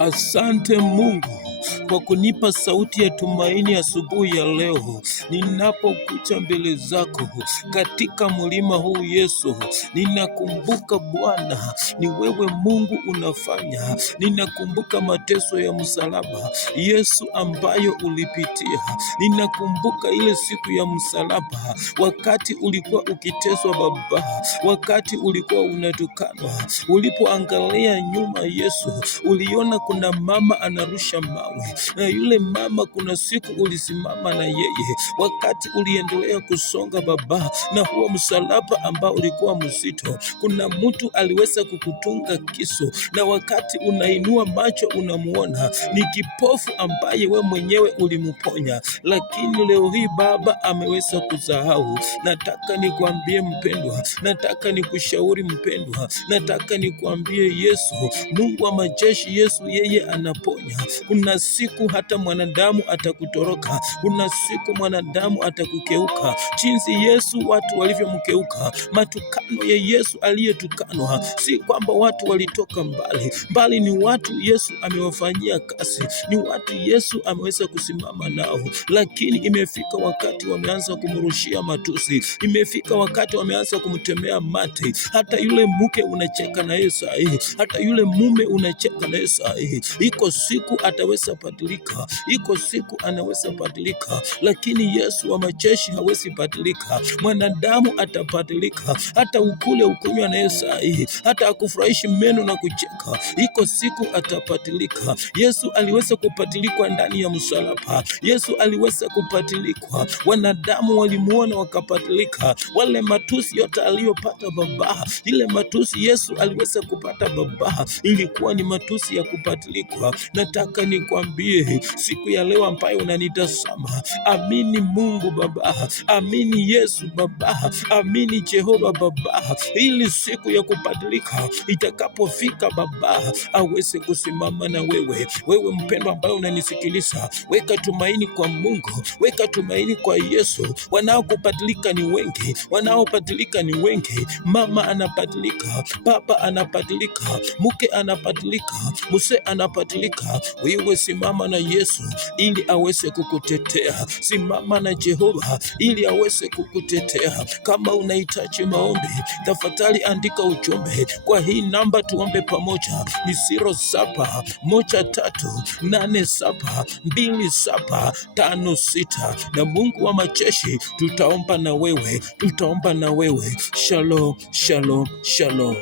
Asante Mungu kwa kunipa sauti ya tumaini asubuhi ya leo. Ninapokuja mbele zako katika mlima huu Yesu, ninakumbuka Bwana ni wewe Mungu unafanya. Ninakumbuka mateso ya msalaba Yesu ambayo ulipitia. Ninakumbuka ile siku ya msalaba, wakati ulikuwa ukiteswa Baba, wakati ulikuwa unatukanwa. Ulipoangalia nyuma Yesu, uliona kuna mama anarusha mawe, na yule mama kuna siku ulisimama na yeye, wakati uliendelea kusonga Baba na huo msalaba ambao ulikuwa mzito. Kuna mtu aliweza kukutunga kisu, na wakati unainua macho unamuona ni kipofu ambaye we mwenyewe ulimponya, lakini leo hii Baba ameweza kusahau. Nataka nikwambie mpendwa, nataka nikushauri mpendwa, nataka nikwambie Yesu, Mungu wa majeshi, Yesu yeye anaponya. Kuna siku hata mwanadamu atakutoroka, kuna siku mwanadamu atakukeuka. Jinsi Yesu watu walivyomkeuka, matukano ya Yesu aliyetukanwa, si kwamba watu walitoka mbali, bali ni watu Yesu amewafanyia kazi, ni watu Yesu ameweza kusimama nao, lakini imefika wakati wameanza kumrushia matusi, imefika wakati wameanza kumtemea mate. Hata yule mke unacheka na yeye saa hii, hata yule mume unacheka na yeye saa hii. Iko siku ataweza badilika, iko siku anaweza badilika, lakini Yesu wa majeshi hawezi badilika. Mwanadamu atabadilika, hata ukule ukunywa na yeye saa hii, hata akufurahishi meno na kucheka, iko siku atabadilika. Yesu aliweza kubadilikwa ndani ya msalaba, Yesu aliweza kubadilikwa, wanadamu walimuona wakabadilika. Wale matusi yote aliyopata Baba, ile matusi Yesu aliweza kupata Baba, ilikuwa ni matusi ya kubadilikwa. Nataka nikwambie siku ya leo ambayo unanitazama, amini Mungu Baba, amini Yesu Baba, amini Jehova Baba, ili siku ya kubadilika itakapofika Baba aweze kusimama na wewe. Wewe mpendwa ambaye unanisikiliza, weka tumaini kwa Mungu, weka tumaini kwa Yesu. Wanaokubadilika ni wengi, wanaobadilika ni wengi. Mama anabadilika, baba anabadilika, mke anabadilika, mzee anabadilika. Wewe simama na Yesu ili aweze kukutetea, simama na Jehova ili aweze kukutetea. Kama unahitaji maombi, tafadhali andika ujumbe kwa hii namba, tuombe pamoja. Ni 0713872756, na Mungu wa majeshi tutaomba na wewe, tutaomba na wewe. Shalom, shalom, shalom.